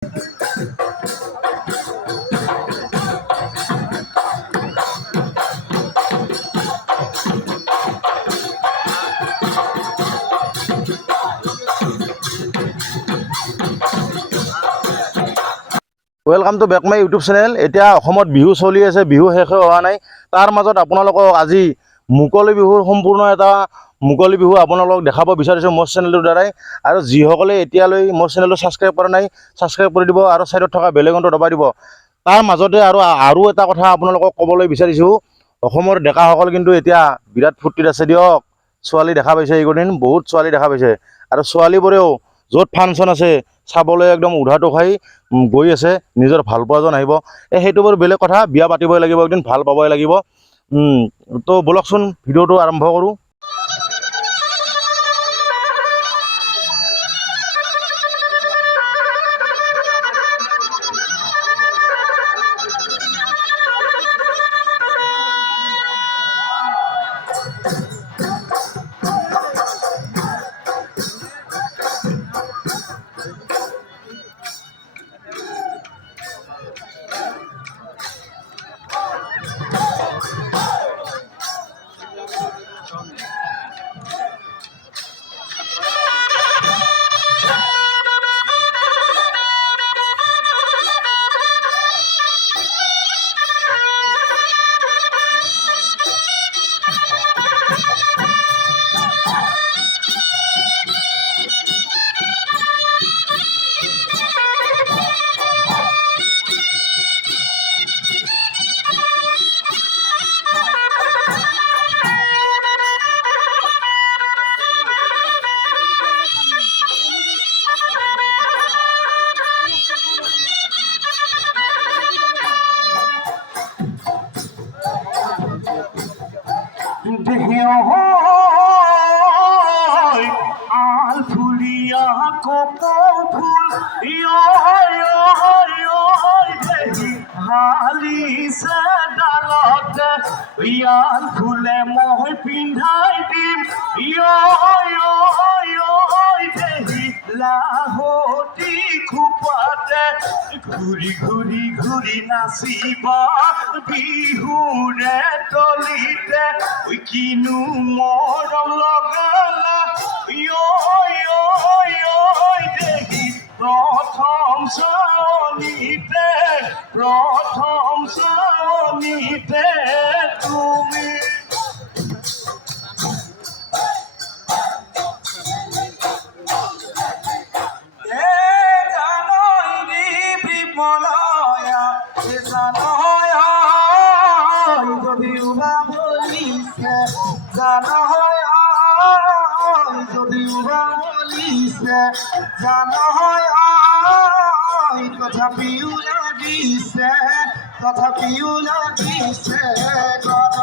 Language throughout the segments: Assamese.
Welcome to back my YouTube channel. এতিয়া অসমত বিহু চলি আছে, বিহু শেষ হোৱা নাই। তাৰ মাজত আপোনালোকক আজি মুকলি বিহুৰ সম্পূৰ্ণ এটা মুকলি বিহু আপোনালোকক দেখাব বিচাৰিছোঁ মোৰ চেনেলটোৰ দ্বাৰাই। আৰু যিসকলে এতিয়ালৈ মোৰ চেনেলটো ছাবস্ক্ৰাইব কৰা নাই, ছাবস্ক্ৰাইব কৰি দিব আৰু ছাইডত থকা বেল আইকনটো দবাই দিব। তাৰ মাজতে আৰু এটা কথা আপোনালোকক ক'বলৈ বিচাৰিছোঁ, অসমৰ ডেকাসকল কিন্তু এতিয়া বিৰাট ফূৰ্তিত আছে দিয়ক। ছোৱালী দেখা পাইছে এইকেইদিন, বহুত ছোৱালী দেখা পাইছে। আৰু ছোৱালীবোৰেও য'ত ফাংচন আছে চাবলৈ একদম উধাটো খাই গৈ আছে, নিজৰ ভাল পোৱাজন আহিব। সেইটো বাৰু বেলেগ কথা, বিয়া পাতিবই লাগিব একদিন, ভাল পাবই লাগিব। তো বলকচোন ভিডিঅ'টো আৰম্ভ কৰোঁ। আলফুলিয়া কপৌফুল হালিছে ডালতে ইয়াল ফুলে মই পিন্ধাই দিম দেহি লাহতি খোপাতে ঘূৰি ঘূৰি ঘূৰি নাচিবা বিহুৰে তলিতে কিনো মৰম লগালা দেহি প্ৰথম চাৱনীতে তুমি তথাপিও লাগিছে গৰম।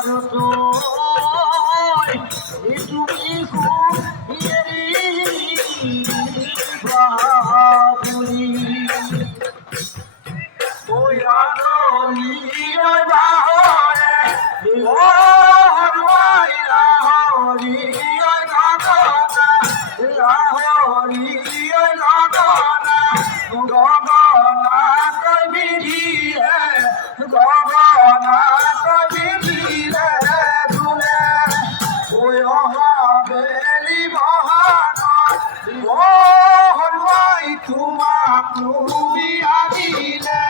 আৰু তই তুমি বাবুলি ঐ ৰাণী ঐ বাহৰে ঐ হৰুৱাই ৰাহৰি ঐ গগনা ৰাহৰি ঐ গগনা গগনা তই বিধিৰে গগনা তই বিধিৰে তোলে ঐ অহা বেলি বহাগত ঐ হৰুৱাই তোমাক বিয়া দিলে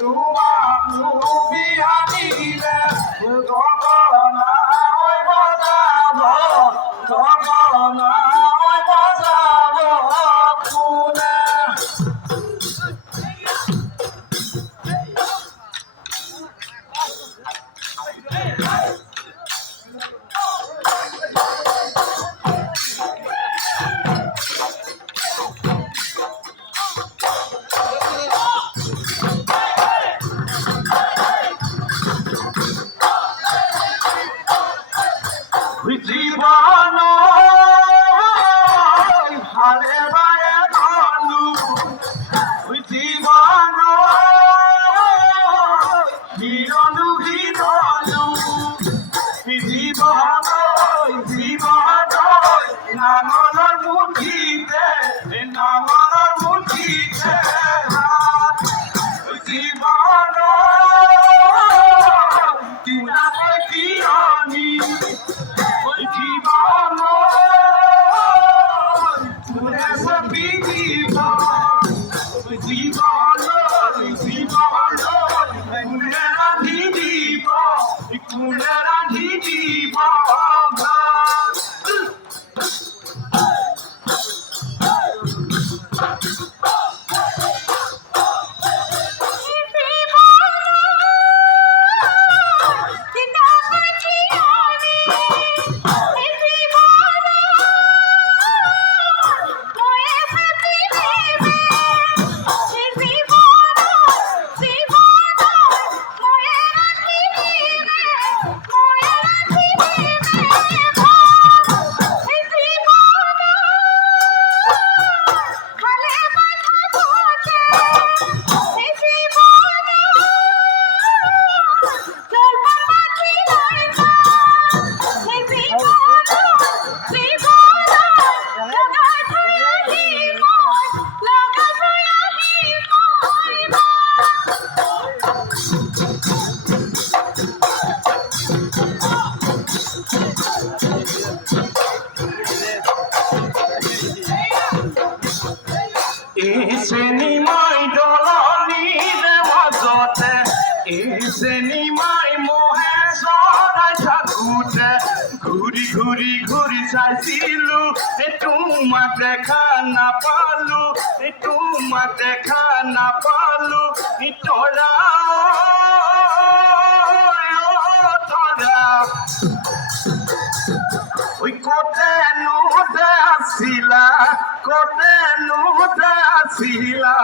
তোমাক বিয়া দিলে গগনা ঐ বজাব গগনা ঐ বজাব কোনে জীবন হালে বায়ে গলু জীবন হিরণু হিরণু জীবন জীবন নাঙলৰ মুঠিতে নাঙলৰ মুঠিতে হাত জীবন কিনাকৈ কিৰণি জীবন কোনে চাপি দিব জীবন জীবন কোনে ৰান্ধি দিব কোনে ৰান্ধি দিব চেনিমাই দলনিৰ মাজতে চেনিমাই মহে চৰাই থাকোঁতে ঘূৰি ঘূৰি ঘূৰি চাইছিলো তোমাক দেখা নাপালো তোমাক দেখা নাপালো তৰা তৰা ঐ কতেনো আছিলা কতেনো আছিলা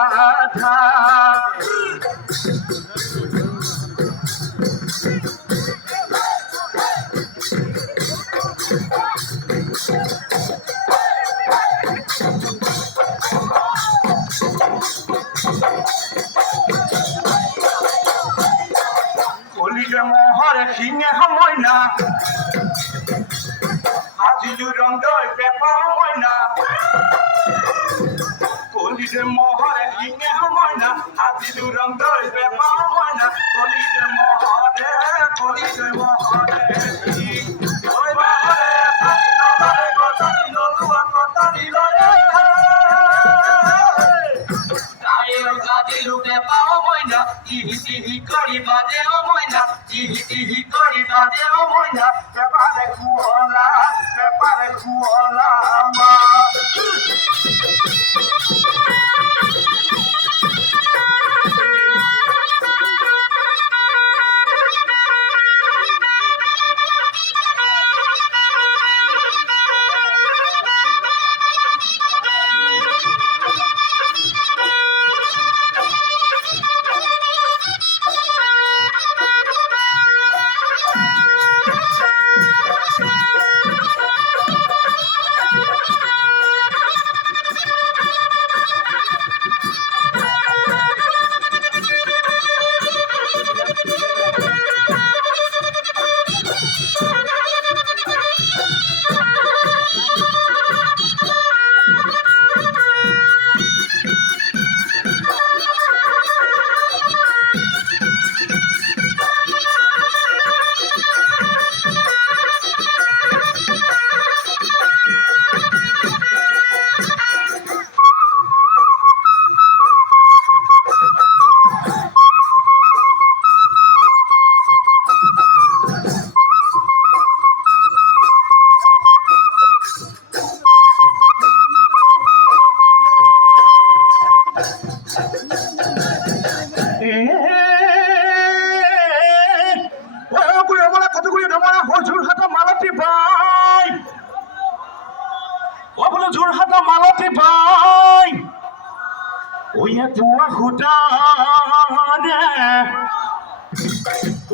কলিৰে মহৰে শিঙে সময় আজিলো ৰংগৈ পেপাৰ মইনা কলিৰে মহৰে শিঙে সময় আজিলো ৰংগৈ পেপাৰ মইনা কলিৰে মহৰে ঐ বাহৰে নলৰে গছনি নলোৱা কটাৰি লৰে আজিলো পেপাৰ মইনা টিহি টিহি কৰি বাজে মইনা টিহি টিহি কৰি বাজে মইনা পেপাৰে খুৱলা ওয়ে পুয়া খুটা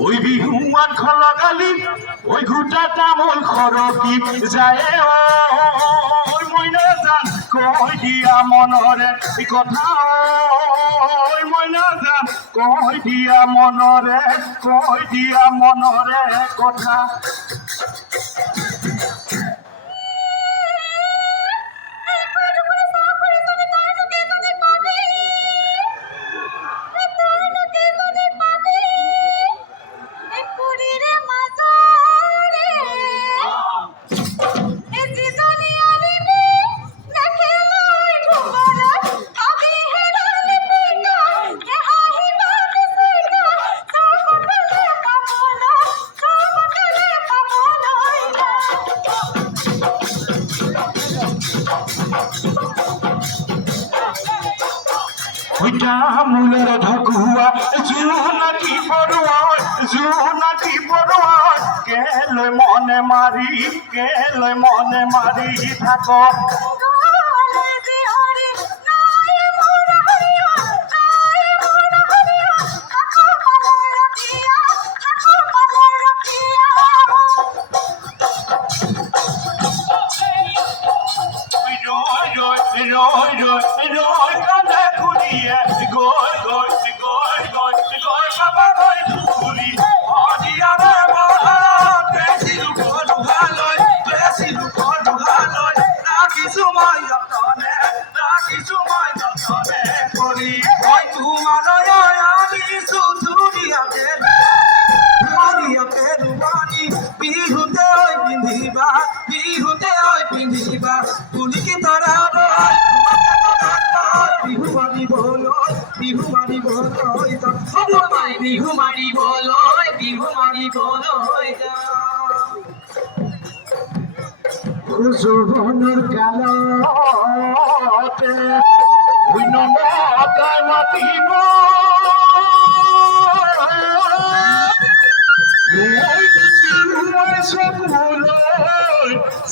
ওই বিহুয়ান খলগালি ওই ঘুটা তামল খরকি যায় ওই মইনা জান কই দিয়া মনরে কথা ওই মইনা জান কই দিয়া মনরে কথা ওইটা মূলের ঢকুয়া জুনাকি পড়ুয়া কেলে মনে মারি থাক বিহু মারি বলয় যৌবনের কালতে মাতায় মাতিব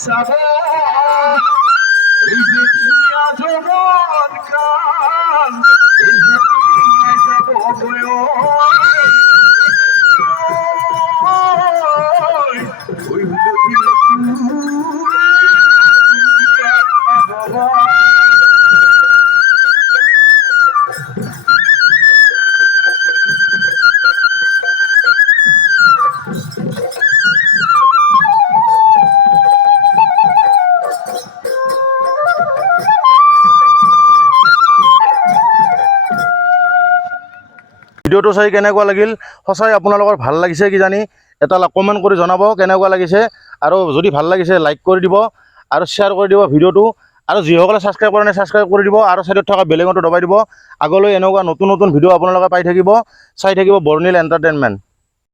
চাব এই যে যৌবন কাল এই যে যাব ভিডিঅ'টো চাই কেনেকুৱা লাগিল সঁচাই আপোনালোকৰ ভাল লাগিছে কিজানি এটা কমেণ্ট কৰি জনাব কেনেকুৱা লাগিছে আৰু যদি ভাল লাগিছে লাইক কৰি দিব আৰু শ্বেয়াৰ কৰি দিব ভিডিঅ'টো আৰু যিসকলে ছাবস্ক্ৰাইব কৰা নাই ছাবস্ক্ৰাইব কৰি দিব আৰু ছাইডত থকা বেল আইকনটো দবাই দিব আগলৈ এনেকুৱা নতুন নতুন ভিডিঅ' আপোনালোকে পাই থাকিব চাই থাকিব বৰ্ণিল এণ্টাৰটেইনমেণ্ট।